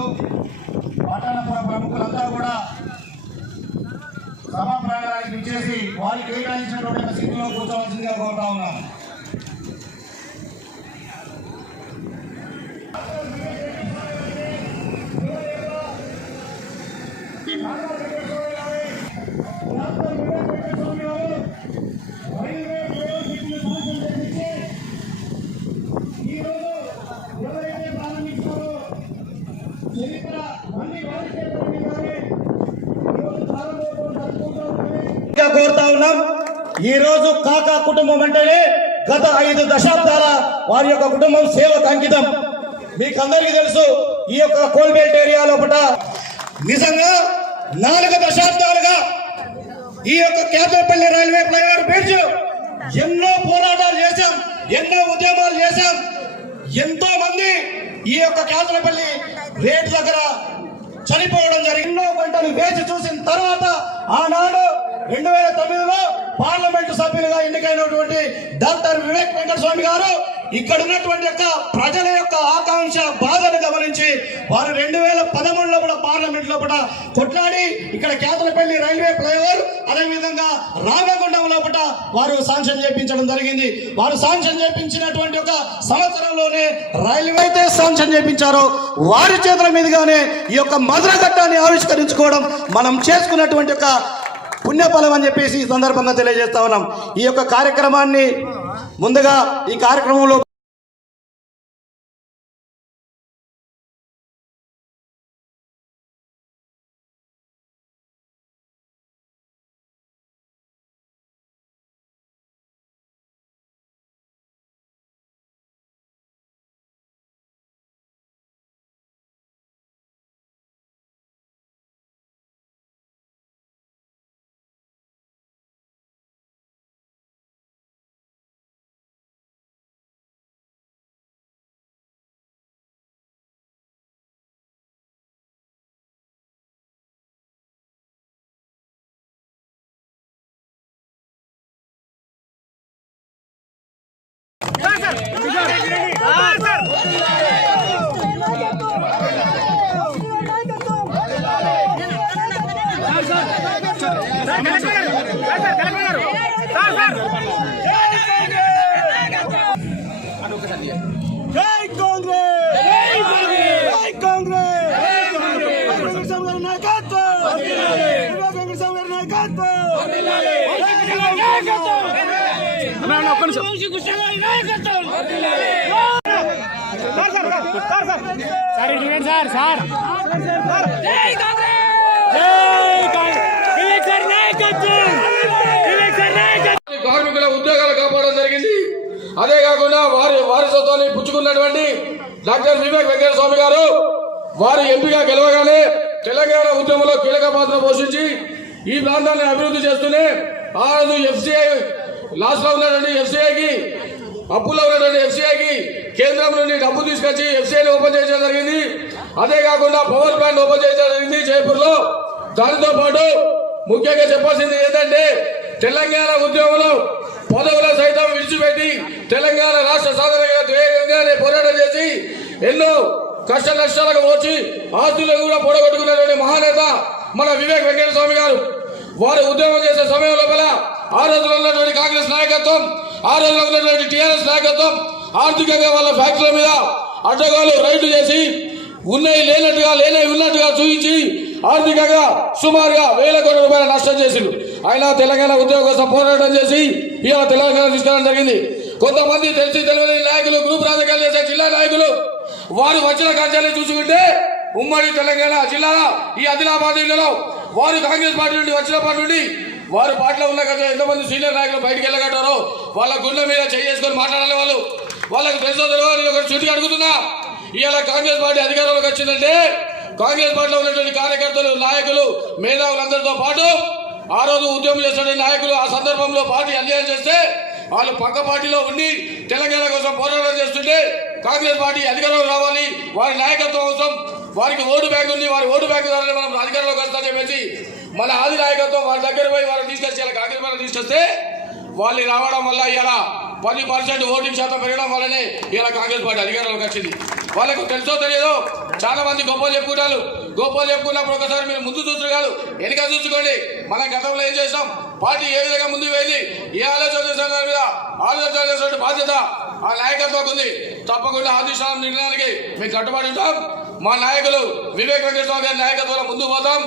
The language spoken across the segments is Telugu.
నాయకులు పట్టణపుర ప్రముఖులంతా కూడా సమాప్రాణానికి ఇచ్చేసి వారికి కేటాయించినటువంటి సిగ్గులో కూర్చోవలసిందిగా కోరుతా ఉన్నాను. కోరుతా ఉన్నాం. ఈ రోజు కాకా కుటుంబం అంటేనే గత ఐదు దశాబ్దాల వారి యొక్క కుటుంబం సేవకు అంకితం. మీకందరికీ తెలుసు ఈ యొక్క కోల్బేట్ ఏరియా లోపల నిజంగా నాలుగు దశాబ్దాలుగా ఈ యొక్క కేతపల్లి రైల్వే ఫ్లైఓవర్ బ్రిడ్జ్ ఎన్నో పోరాటాలు చేశాం ఎన్నో ఉద్యమాలు చేశాం. ఎంతో మంది ఈ యొక్క కేతలపల్లి రేటు దగ్గర చనిపోవడం జరిగింది. ఎన్నో గంటలు వేచి చూసిన తర్వాత ఆనాడు రెండు వేల తొమ్మిదిలో పార్లమెంటు సభ్యులుగా ఎన్నికైనటువంటి డాక్టర్ వివేక్ వెంకటస్వామి గారు ఇక్కడ ఉన్నటువంటి యొక్క ప్రజల యొక్క ఆకాంక్ష బాధను గమనించి వారు రెండు వేల పదమూడులో కూడా పార్లమెంట్లో కూడా కొట్లాడి ఇక్కడ కేతలపల్లి రైల్వే ఫ్లైఓవర్ అదేవిధంగా రామగుండం లోపల వారు శాంక్షన్ చేయించడం జరిగింది. వారు శాంక్షన్ చేయించినటువంటి ఒక సంవత్సరంలోనే రైల్వే అయితే శాంక్షన్ చేయించారో. వారి చేతుల మీదుగానే ఈ యొక్క మధుర ఘట్టాన్ని ఆవిష్కరించుకోవడం మనం చేసుకున్నటువంటి యొక్క పుణ్యఫలం అని చెప్పేసి ఈ సందర్భంగా తెలియజేస్తా ఉన్నాం. ఈ యొక్క కార్యక్రమాన్ని ముందుగా ఈ కార్యక్రమంలో సార్ చూడండి సార్ సార్ జై కార్మికుల ఉద్యోగాలు కాపాడడం జరిగింది. అదే కాకుండా వారి వారసత్వాన్ని పుచ్చుకున్నటువంటి డాక్టర్ వివేక్ వెంకట స్వామి గారు వారు ఎంపీగా గెలవగానే తెలంగాణ ఉద్యమంలో కీలక పాత్ర పోషించి ఈ ప్రాంతాన్ని అభివృద్ధి చేస్తూనే ఆ రోజు ఎఫ్సిఐ లాస్ట్లో ఉన్నటువంటి ఎఫ్సిఐకి అప్పుల్లో ఉన్నటువంటి ఎఫ్సిఐకి కేంద్రం నుండి డబ్బు తీసుకొచ్చి ఎఫ్సిఐని ఓపెన్ చేయడం జరిగింది. అదే కాకుండా పవర్ ప్లాంట్ ఓపెన్ చేయడం జరిగింది జైపూర్లో దానితో పాటు ముఖ్యంగా చెప్పాల్సింది ఏంటంటే తెలంగాణ ఉద్యమంలో పదవుల సైతం విడిచిపెట్టి తెలంగాణ రాష్ట్ర సాధనగా వేగంగానే పోరాటం చేసి ఎన్నో కష్ట నష్టాలకు వచ్చి ఆస్తులను కూడా పొడగొట్టుకున్నటువంటి మహానేత మన వివేక్ వెంకట స్వామి గారు. వారు ఉద్యమం చేసే సమయం లోపల ఆ రోజుల్లో ఉన్నటువంటి కాంగ్రెస్ నాయకత్వం ఆ రోజుల్లో ఉన్నటువంటి టీఆర్ఎస్ నాయకత్వం ఆర్థికంగా వాళ్ళ ఫ్యాక్టరీల మీద అడ్డగాలు రైడ్లు చేసి ఉన్నాయి లేనట్టుగా లేనవి ఉన్నట్టుగా చూపించి ఆర్థికంగా సుమారుగా వేల కోట్ల రూపాయల నష్టం చేసిండు అయినా తెలంగాణ ఉద్యోగం కోసం పోరాటం చేసి ఇవాళ తెలంగాణ తీసుకురావడం జరిగింది. కొంతమంది తెలిసి తెలియని నాయకులు గ్రూప్ రాజకీయాలు చేసే జిల్లా నాయకులు వారు వచ్చిన కార్యాలయం చూసుకుంటే ఉమ్మడి తెలంగాణ జిల్లాలో ఈ ఆదిలాబాద్ జిల్లాలో వారు కాంగ్రెస్ పార్టీ నుండి వచ్చిన పార్టీ నుండి వారు పార్టీలో ఉన్న కదా ఎంతమంది సీనియర్ నాయకులు బయటికి వెళ్ళగట్టారో వాళ్ళ గుండె మీద చేసుకొని మాట్లాడాలి వాళ్ళు. వాళ్ళకి తెలుసో తెలియదు ఒకటి చుట్టి అడుగుతున్నా. ఇవాళ కాంగ్రెస్ పార్టీ అధికారంలోకి వచ్చిందంటే కాంగ్రెస్ పార్టీలో ఉన్నటువంటి కార్యకర్తలు నాయకులు మేధావులందరితో పాటు ఆ రోజు ఉద్యమం చేస్తున్న నాయకులు ఆ సందర్భంలో పార్టీ అన్యాయం చేస్తే వాళ్ళు పక్క పార్టీలో ఉండి తెలంగాణ కోసం పోరాటం చేస్తుంటే కాంగ్రెస్ పార్టీ అధికారంలో రావాలి వారి నాయకత్వం కోసం వారికి ఓటు బ్యాంక్ ఉంది వారి ఓటు బ్యాంక్ ద్వారా మనం అధికారంలోకి వస్తా చెప్పేసి మన ఆది నాయకత్వం వారి దగ్గర పోయి వారిని తీసుకొచ్చి ఇలా కాంగ్రెస్ పార్టీ తీసుకొస్తే వాళ్ళు రావడం వల్ల ఇలా పది పర్సెంట్ ఓటింగ్ శాతం పెరగడం వల్లనే ఇలా కాంగ్రెస్ పార్టీ అధికారంలోకి వచ్చింది. వాళ్ళకు తెలుసో తెలియదు చాలా మంది గొప్పలు చెప్పుకుంటారు. గొప్పలు చెప్పుకున్నప్పుడు ఒకసారి మీరు ముందు చూసుడు కాదు వెనుక చూసుకోండి. మన గతంలో ఏం చేసాం? పార్టీ ఏ విధంగా ముందు వెళ్ళి ఏ ఆలోచన చేసిన దాని మీద బాధ్యత ఆ నాయకత్వం ఉంది. తప్పకుండా ఆదేశాలను నిర్ణయానికి మేము కట్టుబడి ఉంటాం. మా నాయకులు వివేక్ వెంకటేశ్వర గారి నాయకత్వంలో ముందుకు పోతాం.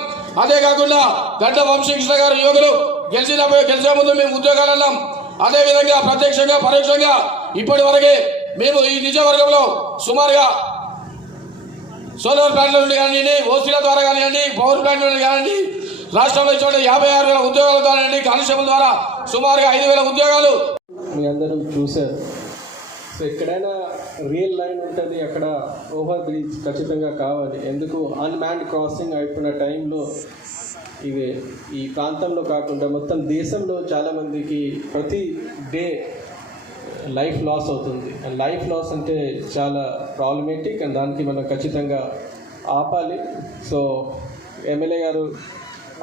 అదే కాకుండా గడ్డ వంశీకృష్ణ గారు యువకులు గెలిచిన గెలిచే ముందు మేము ఉద్యోగాలు అన్నాం. అదే విధంగా ప్రత్యక్షంగా పరోక్షంగా ఇప్పటి వరకే మేము ఈ నిజవర్గంలో సుమారుగా సోలార్ ప్లాంట్ల నుండి కానివ్వండి ఓసీల ద్వారా కానివ్వండి పవర్ ప్లాంట్ నుండి కానివ్వండి రాష్ట్రంలో ఇచ్చిన యాభై ఆరు వేల ఉద్యోగాల ద్వారా కానిస్టేబుల్ ద్వారా సుమారుగా ఐదు వేల ఉద్యోగాలు మీ అందరూ చూశారు. సో ఎక్కడైనా రియల్ లైన్ ఉంటుంది అక్కడ ఓవర్ బ్రిడ్జ్ ఖచ్చితంగా కావాలి. ఎందుకు? అన్మ్యాన్డ్ క్రాసింగ్ అయిపోయిన టైంలో ఇవి ఈ ప్రాంతంలో కాకుండా మొత్తం దేశంలో చాలామందికి ప్రతి డే లైఫ్ లాస్ అవుతుంది. అండ్ లైఫ్ లాస్ అంటే చాలా ప్రాబ్లమేటిక్ అండ్ దానికి మనం ఖచ్చితంగా ఆపాలి. సో ఎమ్మెల్యే గారు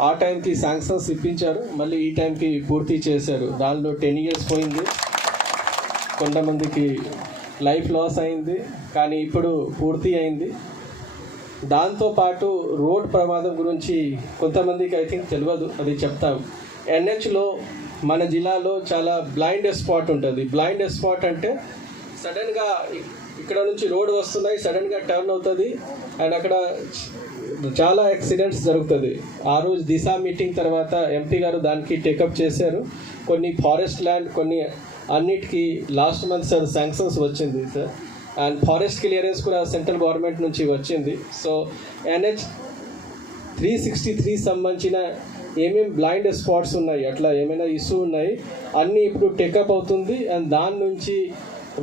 ఆ టైంకి శాంక్షన్స్ ఇప్పించారు మళ్ళీ ఈ టైంకి పూర్తి చేశారు. దానిలో టెన్ ఇయర్స్ పోయింది. కొంతమందికి లైఫ్ లాస్ అయింది కానీ ఇప్పుడు పూర్తి అయింది. దాంతోపాటు రోడ్ ప్రమాదం గురించి కొంతమందికి ఐ థింక్ తెలియదు అది చెప్తాం. ఎన్హెచ్లో మన జిల్లాలో చాలా బ్లైండ్ స్పాట్ ఉంటుంది. బ్లైండ్ స్పాట్ అంటే సడన్గా ఇక్కడ నుంచి రోడ్ వస్తున్నాయి సడన్గా టర్న్ అవుతుంది. అండ్ అక్కడ చాలా యాక్సిడెంట్స్ జరుగుతుంది. ఆ రోజు దిశా మీటింగ్ తర్వాత ఎంపీ గారు దానికి టేకప్ చేశారు. కొన్ని ఫారెస్ట్ ల్యాండ్ కొన్ని అన్నిటికీ లాస్ట్ మంత్ సార్ శాంక్షన్స్ వచ్చింది సార్. అండ్ ఫారెస్ట్ క్లియరెన్స్ కూడా సెంట్రల్ గవర్నమెంట్ నుంచి వచ్చింది. So NH three sixty three సంబంధించిన ఏమేమి బ్లైండ్ స్పాట్స్ ఉన్నాయి అట్లా ఏమైనా ఇష్యూ ఉన్నాయి అన్నీ ఇప్పుడు టెకప్ అవుతుంది. అండ్ దాని నుంచి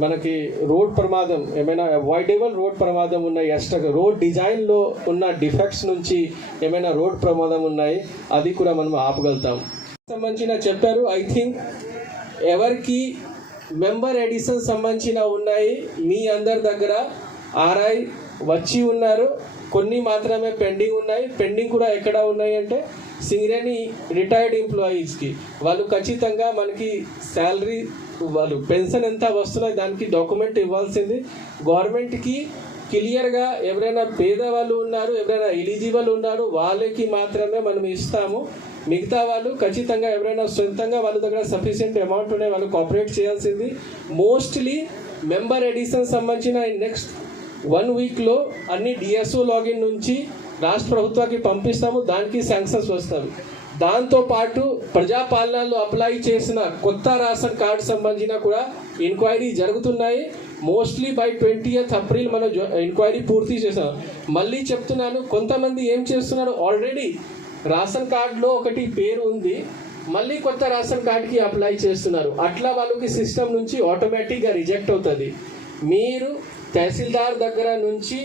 మనకి రోడ్ ప్రమాదం ఏమైనా అవాయిడబుల్ రోడ్ ప్రమాదం ఉన్నాయి ఎక్స్ట్రా రోడ్ డిజైన్లో ఉన్న డిఫెక్ట్స్ నుంచి ఏమైనా రోడ్ ప్రమాదం ఉన్నాయి అది కూడా మనం ఆపగలుగుతాం. సంబంధించిన చెప్పారు ఐ థింక్ ఎవరికి మెంబర్ ఎడిషన్ సంబంధించిన ఉన్నాయి మీ అందరి దగ్గర ఆర్ఐ వచ్చి ఉన్నారు కొన్ని మాత్రమే పెండింగ్ ఉన్నాయి. పెండింగ్ కూడా ఎక్కడ ఉన్నాయి అంటే సింగరేణి రిటైర్డ్ ఎంప్లాయీస్కి వాళ్ళు ఖచ్చితంగా మనకి శాలరీ వాళ్ళు పెన్షన్ ఎంత వస్తున్నాయి దానికి డాక్యుమెంట్ ఇవ్వాల్సింది. గవర్నమెంట్కి క్లియర్గా ఎవరైనా పేదవాళ్ళు ఉన్నారు ఎవరైనా ఎలిజిబుల్ ఉన్నారు వాళ్ళకి మాత్రమే మనం ఇస్తాము. మిగతా వాళ్ళు ఖచ్చితంగా ఎవరైనా సొంతంగా వాళ్ళ దగ్గర సఫిషియెంట్ అమౌంట్ ఉన్నాయి వాళ్ళు కోఆపరేట్ చేయాల్సింది. మోస్ట్లీ మెంబర్ ఎడిషన్ సంబంధించిన నెక్స్ట్ వన్ వీక్లో అన్ని డిఎస్ఓ లాగిన్ నుంచి రాష్ట్ర ప్రభుత్వానికి పంపిస్తాము. దానికి శాంక్షన్స్ వస్తాయి. దాంతోపాటు ప్రజాపాలనలో అప్లై చేసిన కొత్త రేషన్ కార్డు సంబంధించిన కూడా ఎంక్వైరీ జరుగుతున్నాయి. మోస్ట్లీ బై ట్వంటీ ఏప్రిల్ మనం ఎంక్వైరీ పూర్తి చేసాం మళ్ళీ చెప్తున్నాను కొంతమంది ఏం చేస్తున్నారు? ఆల్రెడీ రేషన్ కార్డులో ఒకటి పేరు ఉంది. మళ్ళీ కొత్త రేషన్ కార్డుకి అప్లై చేస్తున్నారు. అట్లా వాళ్ళకి సిస్టమ్ నుంచి ఆటోమేటిక్గా రిజెక్ట్ అవుతుంది. మీరు తహసీల్దార్ దగ్గర నుంచి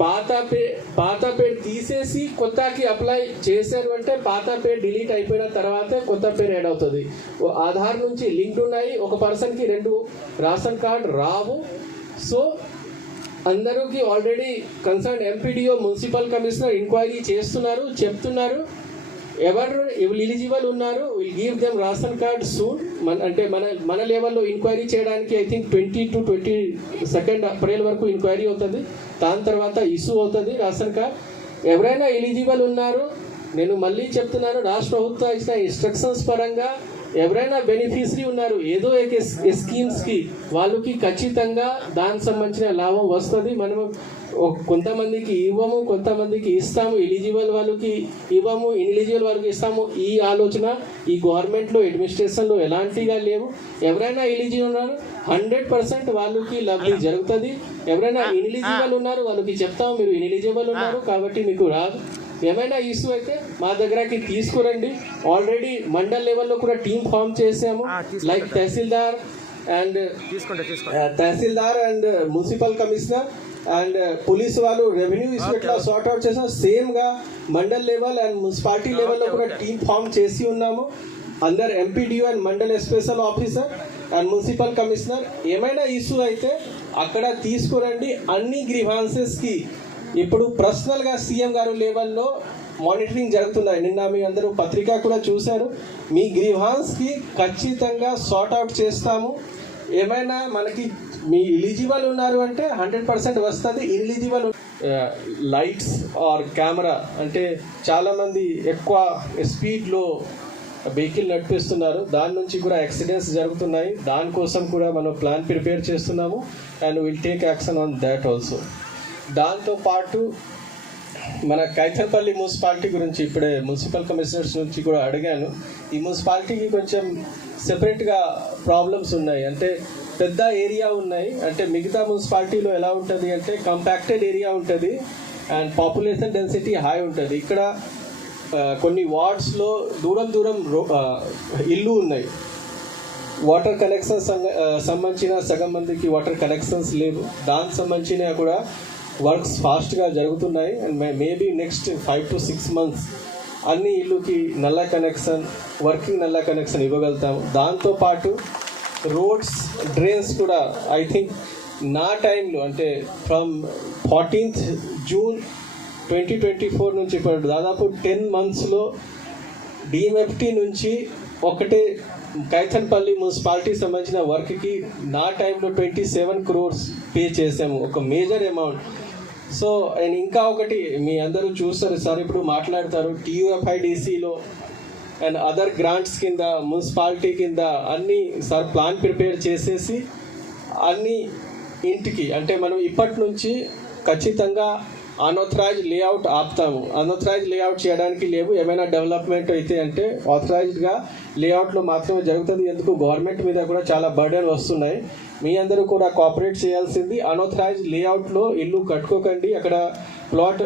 పాత పే పాత పేరు తీసేసి కొత్తకి అప్లై చేశారు అంటే పాత పేరు డిలీట్ అయిపోయిన తర్వాతే కొత్త పేరు యాడ్ అవుతుంది. ఓ ఆధార్ నుంచి లింక్డ్ ఉన్నాయి ఒక పర్సన్కి రెండు రేషన్ కార్డ్ రావు. సో అందరికి already concern MPDO municipal commissioner enquiry చేస్తున్నారు చెప్తున్నారు. ఎవరు ఎలిజిబుల్ ఉన్నారు will give them ration card soon మన అంటే మన మన లెవెల్లో ఇంక్వైరీ చేయడానికి I think twenty two twenty second April వరకు ఇంక్వైరీ అవుతుంది. దాని తర్వాత ఇష్యూ అవుతుంది రేషన్ కార్డ్ ఎవరైనా ఎలిజిబుల్ ఉన్నారు నేను మళ్ళీ చెప్తున్నాను రాష్ట్ర ప్రభుత్వం ఇచ్చిన ఇన్స్ట్రక్షన్స్ పరంగా ఎవరైనా బెనిఫిషరీ ఉన్నారు ఏదో ఒక స్కీమ్స్కి వాళ్ళకి ఖచ్చితంగా దానికి సంబంధించిన లాభం వస్తుంది. మనము కొంతమందికి ఇవ్వము కొంతమందికి ఇస్తాము. ఎలిజిబుల్ వాళ్ళకి ఇవ్వము ఇన్ఎలిజిబుల్ వాళ్ళకి ఇస్తాము. ఈ ఆలోచన ఈ గవర్నమెంట్లో అడ్మినిస్ట్రేషన్లో ఎలాంటిగా లేవు. ఎవరైనా ఎలిజిబుల్ ఉన్నారు హండ్రెడ్ పర్సెంట్ వాళ్ళకి లబ్ధి జరుగుతుంది. ఎవరైనా ఇన్ఎలిజిబుల్ ఉన్నారు వాళ్ళకి చెప్తాము మీరు ఇన్ఎలిజిబుల్ ఉన్నారు కాబట్టి మీకు రాదు. ఏమైనా ఇష్యూ అయితే మా దగ్గరకి తీసుకురండి. ఆల్రెడీ మండల్ లెవెల్లో కూడా టీం ఫామ్ చేసాము. Like tahsildar and tahsildar and municipal commissioner. And police వాళ్ళు రెవెన్యూ ఇష్యూ ఎట్లా సార్ట్ అవుట్ చేసాం సేమ్గా మండల్ లెవెల్ అండ్ మున్సిపాలిటీ లెవెల్లో కూడా టీం ఫామ్ చేసి ఉన్నాము. అందరు MPDO and mandal special officer and municipal commissioner ఏమైనా ఇష్యూ అయితే అక్కడ తీసుకురండి అన్ని గ్రీవాన్సెస్కి. ఇప్పుడు పర్సనల్గా సీఎం గారు లెవెల్లో మానిటరింగ్ జరుగుతున్నాయి. నిన్న మీ అందరూ పత్రిక కూడా చూశారు. మీ గ్రీవాన్స్కి ఖచ్చితంగా సార్ట్ అవుట్ చేస్తాము. ఏమైనా మనకి మీ ఎలిజిబుల్ ఉన్నారు అంటే హండ్రెడ్ పర్సెంట్ వస్తుంది. Ineligible lights are camera. అంటే చాలామంది ఎక్కువ స్పీడ్లో వెహికల్ నడిపిస్తున్నారు. దాని నుంచి కూడా యాక్సిడెంట్స్ జరుగుతున్నాయి. దానికోసం కూడా మనం ప్లాన్ ప్రిపేర్ చేస్తున్నాము. And will take action on that also దాంతో పాటు మన కైతల్పల్లి మున్సిపాలిటీ గురించి ఇప్పుడే మున్సిపల్ కమిషనర్స్ నుంచి కూడా అడిగాను. ఈ మున్సిపాలిటీకి కొంచెం సెపరేట్గా ప్రాబ్లమ్స్ ఉన్నాయి. అంటే పెద్ద ఏరియా ఉన్నాయి. అంటే మిగతా మున్సిపాలిటీలో ఎలా ఉంటుంది అంటే కంపాక్టెడ్ ఏరియా ఉంటుంది అండ్ పాపులేషన్ డెన్సిటీ హై ఉంటుంది. ఇక్కడ కొన్ని వార్డ్స్లో దూరం దూరం రో ఇల్లు ఉన్నాయి. వాటర్ కనెక్షన్స్ సంబంధించిన సగం మందికి వాటర్ కనెక్షన్స్ లేవు. దానికి సంబంధించిన కూడా వర్క్స్ ఫాస్ట్గా జరుగుతున్నాయి. And maybe next five to six months అన్ని ఇల్లుకి నల్ల కనెక్షన్ వర్కింగ్ నల్ల కనెక్షన్ ఇవ్వగలుగుతాము. దాంతోపాటు రోడ్స్ డ్రైన్స్ కూడా ఐ థింక్ నా టైంలో అంటే from fourteenth June twenty twenty four నుంచి ఇప్పుడు దాదాపు టెన్ మంత్స్లో డిఎంఎఫ్టీ నుంచి ఒకటే కైతన్పల్లి మున్సిపాలిటీకి సంబంధించిన వర్క్కి నా టైంలో ట్వంటీ సెవెన్ క్రోర్స్ పే చేసాము ఒక మేజర్ అమౌంట్ సో అండ్ ఇంకా ఒకటి మీ అందరూ చూస్తారు సార్ ఇప్పుడు మాట్లాడతారు టీయూఎఫ్ఐడిసిలో అండ్ అదర్ గ్రాంట్స్ కింద మున్సిపాలిటీ కింద అన్ని సార్ ప్లాన్ ప్రిపేర్ చేసేసి అన్ని ఇంటికి అంటే మనం ఇప్పటి నుంచి ఖచ్చితంగా అన్ఆథరైజ్ లేఅవుట్ ఆపుతాము. అన్ఆథరైజ్ లేఅవుట్ చేయడానికి లేవు. ఏమైనా డెవలప్మెంట్ అయితే అంటే ఆథరైజ్డ్గా లేఅవుట్లో మాత్రమే జరుగుతుంది. ఎందుకు? గవర్నమెంట్ మీద కూడా చాలా బర్డెన్ వస్తున్నాయి. మీ అందరూ కూడా కోఆపరేట్ చేయాల్సింది. అన్ఆథరైజ్ లేఅవుట్లో ఇల్లు కట్టుకోకండి. అక్కడ ప్లాట్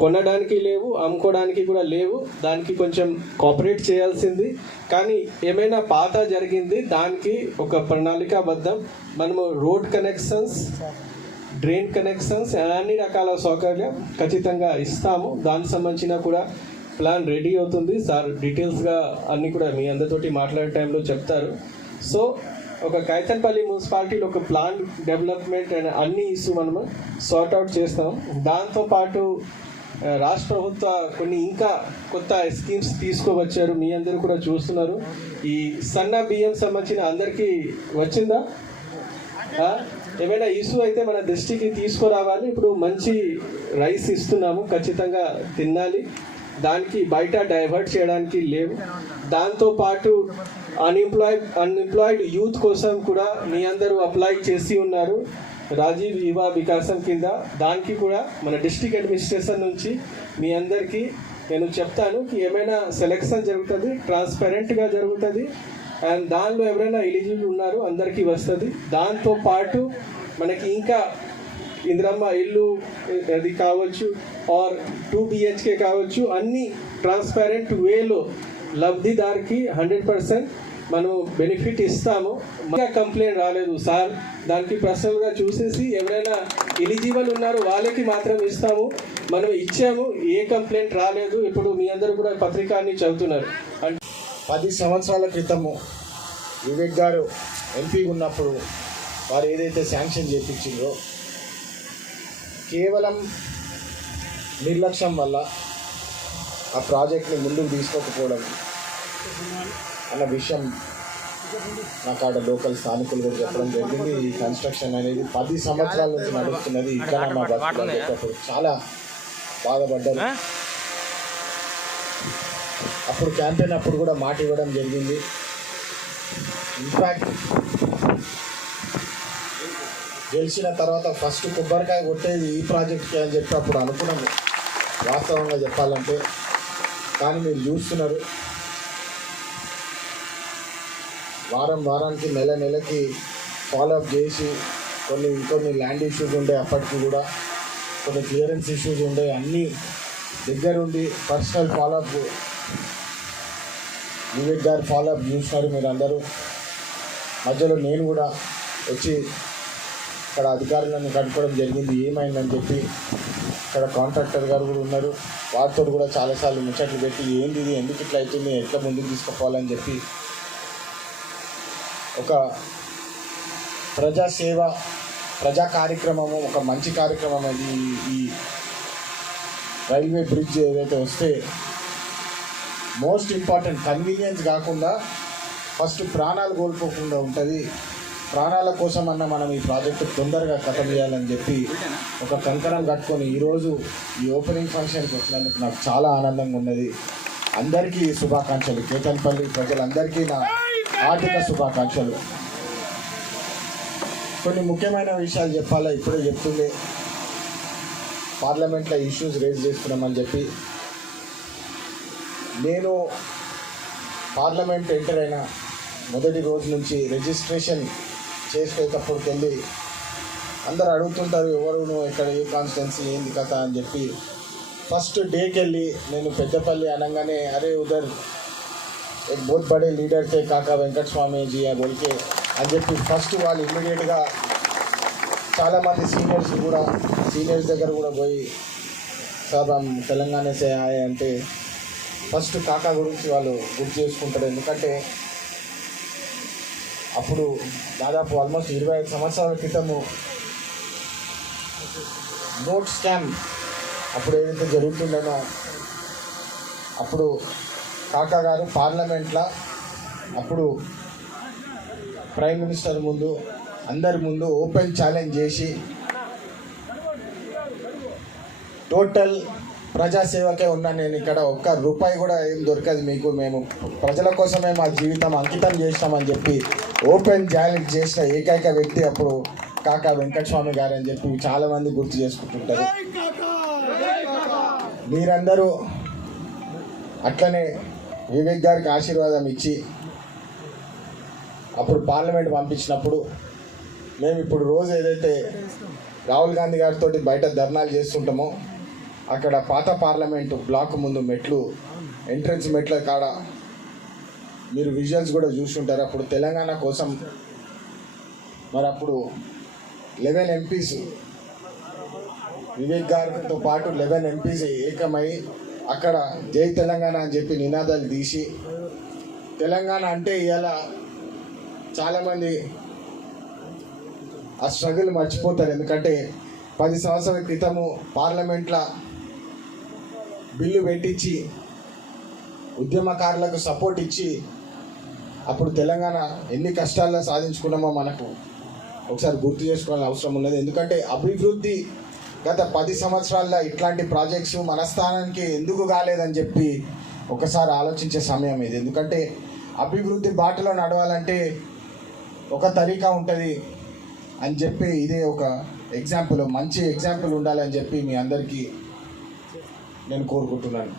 కొనడానికి లేవు అమ్ముకోవడానికి కూడా లేవు. దానికి కొంచెం కోఆపరేట్ చేయాల్సింది. కానీ ఏమైనా పాత జరిగింది దానికి ఒక ప్రణాళికాబద్ధం. మనము రోడ్ కనెక్షన్స్ డ్రైన్ కనెక్షన్స్ అన్ని రకాల సౌకర్యం ఖచ్చితంగా ఇస్తాము. దానికి సంబంధించిన కూడా ప్లాన్ రెడీ అవుతుంది. సార్ డీటెయిల్స్గా అన్నీ కూడా మీ అందరితోటి మాట్లాడే టైంలో చెప్తారు. సో ఒక కైతన్పల్లి మున్సిపాలిటీలో ఒక ప్లాన్ డెవలప్మెంట్ అండ్ అన్ని ఇష్యూ మనము సార్ట్ అవుట్ చేస్తాం. దాంతోపాటు రాష్ట్ర ప్రభుత్వ కొన్ని ఇంకా కొత్త స్కీమ్స్ తీసుకువచ్చారు. మీ అందరూ కూడా చూస్తున్నారు. ఈ సన్న బియ్యం సంబంధించిన అందరికీ వచ్చిందా? ఏమైనా ఇష్యూ అయితే మన దృష్టికి తీసుకురావాలి. ఇప్పుడు మంచి రైస్ ఇస్తున్నాము. ఖచ్చితంగా తినాలి. దానికి బయట డైవర్ట్ చేయడానికి లేవు. దాంతోపాటు అన్ఎంప్లాయిడ్ అన్ఎంప్లాయిడ్ యూత్ కోసం కూడా మీ అందరూ అప్లై చేసి ఉన్నారు. రాజీవ్ యువ వికాసం కింద. దానికి కూడా మన డిస్ట్రిక్ట్ అడ్మినిస్ట్రేషన్ నుంచి మీ అందరికీ నేను చెప్తాను ఏమైనా సెలెక్షన్ జరుగుతుంది ట్రాన్స్పరెంట్గా జరుగుతుంది. అండ్ దానిలో ఎవరైనా ఎలిజిబుల్ ఉన్నారు అందరికీ వస్తుంది. దాంతో పాటు మనకి ఇంకా ఇందిరమ్మ ఇల్లు అది కావచ్చు ఆర్ టూ బిహెచ్కే కావచ్చు అన్ని ట్రాన్స్పరెంట్ వేలో లబ్ధిదారికి హండ్రెడ్ పర్సెంట్ మనం బెనిఫిట్ ఇస్తాము. ఇంకా కంప్లైంట్ రాలేదు సార్. దానికి ప్రశ్నలుగా చూసేసి ఎవరైనా ఎలిజిబుల్ ఉన్నారో వాళ్ళకి మాత్రం ఇస్తాము. మనం ఇచ్చాము ఏ కంప్లైంట్ రాలేదు. ఇప్పుడు మీ అందరూ కూడా పత్రికాన్ని చదువుతున్నారు. అంటే పది సంవత్సరాల క్రితము వివేక్ గారు ఎంపీ ఉన్నప్పుడు వారు ఏదైతే శాంక్షన్ చేపించిందో కేవలం నిర్లక్ష్యం వల్ల ఆ ప్రాజెక్ట్ని ముందుకు తీసుకోకపోవడం అన్న విషయం నాకు ఆడ లోకల్ స్థానికులు కూడా చెప్పడం జరిగింది. ఈ కన్స్ట్రక్షన్ అనేది పది సంవత్సరాల నుంచి నడుస్తున్నది. ఇక్కడ మా చెప్పినప్పుడు చాలా బాధపడ్డారు. అప్పుడు క్యాంపెయిన్ అప్పుడు కూడా మాట ఇవ్వడం జరిగింది. ఇన్ఫ్యాక్ట్ గెలిచిన తర్వాత ఫస్ట్ కొబ్బరికాయ కొట్టేది ఈ ప్రాజెక్ట్కి అని చెప్పి అప్పుడు అనుకున్నాము వాస్తవంగా చెప్పాలంటే. కానీ మీరు చూస్తున్నారు. వారం వారానికి నెల నెలకి ఫాలోఅప్ చేసి కొన్ని ఇంకొన్ని ల్యాండ్ ఇష్యూస్ ఉండే అప్పటికి కూడా కొన్ని క్లియరెన్స్ ఇష్యూస్ ఉండే అన్నీ దగ్గరుండి పర్సనల్ ఫాలోఅప్ వివేక్ గారు ఫాలోఅప్ చూస్తున్నారు మీరు అందరూ మధ్యలో నేను కూడా వచ్చి ఇక్కడ అధికారులను కనుక్కోవడం జరిగింది. ఏమైందని చెప్పి ఇక్కడ కాంట్రాక్టర్ గారు కూడా ఉన్నారు. వారితో కూడా చాలాసార్లు ముచ్చట్లు పెట్టి ఏంది ఇది? ఎందుకు ఇట్లా అవుతుంది? ఎట్లా ముందుకు తీసుకుపోవాలని చెప్పి ఒక ప్రజాసేవ ప్రజా కార్యక్రమము ఒక మంచి కార్యక్రమం అది ఈ రైల్వే బ్రిడ్జ్ ఏదైతే వస్తే మోస్ట్ ఇంపార్టెంట్ కన్వీనియన్స్ కాకుండా ఫస్ట్ ప్రాణాలు కోల్పోకుండా ఉంటుంది. ప్రాణాల కోసం అన్న మనం ఈ ప్రాజెక్టు తొందరగా కథమియాలని చెప్పి ఒక కంకణం కట్టుకొని ఈరోజు ఈ ఓపెనింగ్ ఫంక్షన్కి వచ్చినందుకు నాకు చాలా ఆనందంగా ఉన్నది. అందరికీ శుభాకాంక్షలు. కేతన్పల్లి ప్రజలందరికీ నా ఆర్థిక శుభాకాంక్షలు. కొన్ని ముఖ్యమైన విషయాలు చెప్పాలా? ఇప్పుడే చెప్తుండే. పార్లమెంట్లో ఇష్యూస్ రేజ్ చేస్తున్నామని చెప్పి. నేను పార్లమెంట్ ఎంటర్ అయిన మొదటి రోజు నుంచి రిజిస్ట్రేషన్ చేసేటప్పటికెళ్ళి అందరు అడుగుతుంటారు ఎవరు నువ్వు ఇక్కడ ఏ కాన్స్టెన్సీ ఏంది కథ? అని చెప్పి. ఫస్ట్ డేకి వెళ్ళి నేను పెద్దపల్లి అనగానే అరే ఉదర్ ఎక్ బోత్ పడే లీడర్ తే కాకా వెంకట స్వామీజీ బొలికే అని చెప్పి ఫస్ట్ వాళ్ళు ఇమ్మీడియట్గా చాలామంది సీనియర్స్ కూడా సీనియర్స్ దగ్గర కూడా పోయి సార్ తెలంగాణ సే అంటే ఫస్ట్ కాకా గురించి వాళ్ళు గుర్తు చేసుకుంటారు. ఎందుకంటే అప్పుడు దాదాపు ఆల్మోస్ట్ ఇరవై ఐదు సంవత్సరాల క్రితము నోట్ స్కామ్ అప్పుడు ఏదైతే జరుగుతుండేనో అప్పుడు కాకా గారు పార్లమెంట్లో అప్పుడు ప్రైమ్ మినిస్టర్ ముందు అందరి ముందు ఓపెన్ ఛాలెంజ్ చేసి టోటల్ ప్రజాసేవకే ఉన్నా నేను ఇక్కడ ఒక్క రూపాయి కూడా ఏం దొరకదు మీకు. మేము ప్రజల కోసమే మా జీవితం అంకితం చేసినామని చెప్పి ఓపెన్ ఛాలెంజ్ చేసిన ఏకైక వ్యక్తి అప్పుడు కాకా వెంకటస్వామి గారు అని చెప్పి చాలామంది గుర్తు చేసుకుంటుంటారు. మీరందరూ అట్లనే వివేక్ గారికి ఆశీర్వాదం ఇచ్చి అప్పుడు పార్లమెంట్ పంపించినప్పుడు మేము ఇప్పుడు రోజు ఏదైతే రాహుల్ గాంధీ గారితో బయట ధర్నాలు చేస్తుంటామో అక్కడ పాత పార్లమెంటు బ్లాక్ ముందు మెట్లు ఎంట్రన్స్ మెట్ల కాడ మీరు విజువల్స్ కూడా చూస్తుంటారు అప్పుడు తెలంగాణ కోసం మరి అప్పుడు లెవెన్ ఎంపీస్ వివేక్ గారితో పాటు లెవెన్ ఎంపీస్ ఏకమై అక్కడ జై తెలంగాణ అని చెప్పి నినాదాలు తీసి తెలంగాణ అంటే ఇవాళ చాలామంది ఆ స్ట్రగుల్ మర్చిపోతారు. ఎందుకంటే పది సంవత్సరాల క్రితము పార్లమెంట్లో బిల్లు పెట్టించి ఉద్యమకారులకు సపోర్ట్ ఇచ్చి అప్పుడు తెలంగాణ ఎన్ని కష్టాల్లో సాధించుకున్నామో మనకు ఒకసారి గుర్తు చేసుకోవాల్సిన అవసరం ఉన్నది. ఎందుకంటే అభివృద్ధి గత పది సంవత్సరాల్లో ఇట్లాంటి ప్రాజెక్ట్స్ మన స్థానానికి ఎందుకు కాలేదని చెప్పి ఒకసారి ఆలోచించే సమయం ఇది. ఎందుకంటే అభివృద్ధి బాటలో నడవాలంటే ఒక తరీకా ఉంటుంది అని చెప్పి ఇదే ఒక ఎగ్జాంపుల్ మంచి ఎగ్జాంపుల్ ఉండాలని చెప్పి మీ అందరికీ నేను కోరుకుంటున్నాను.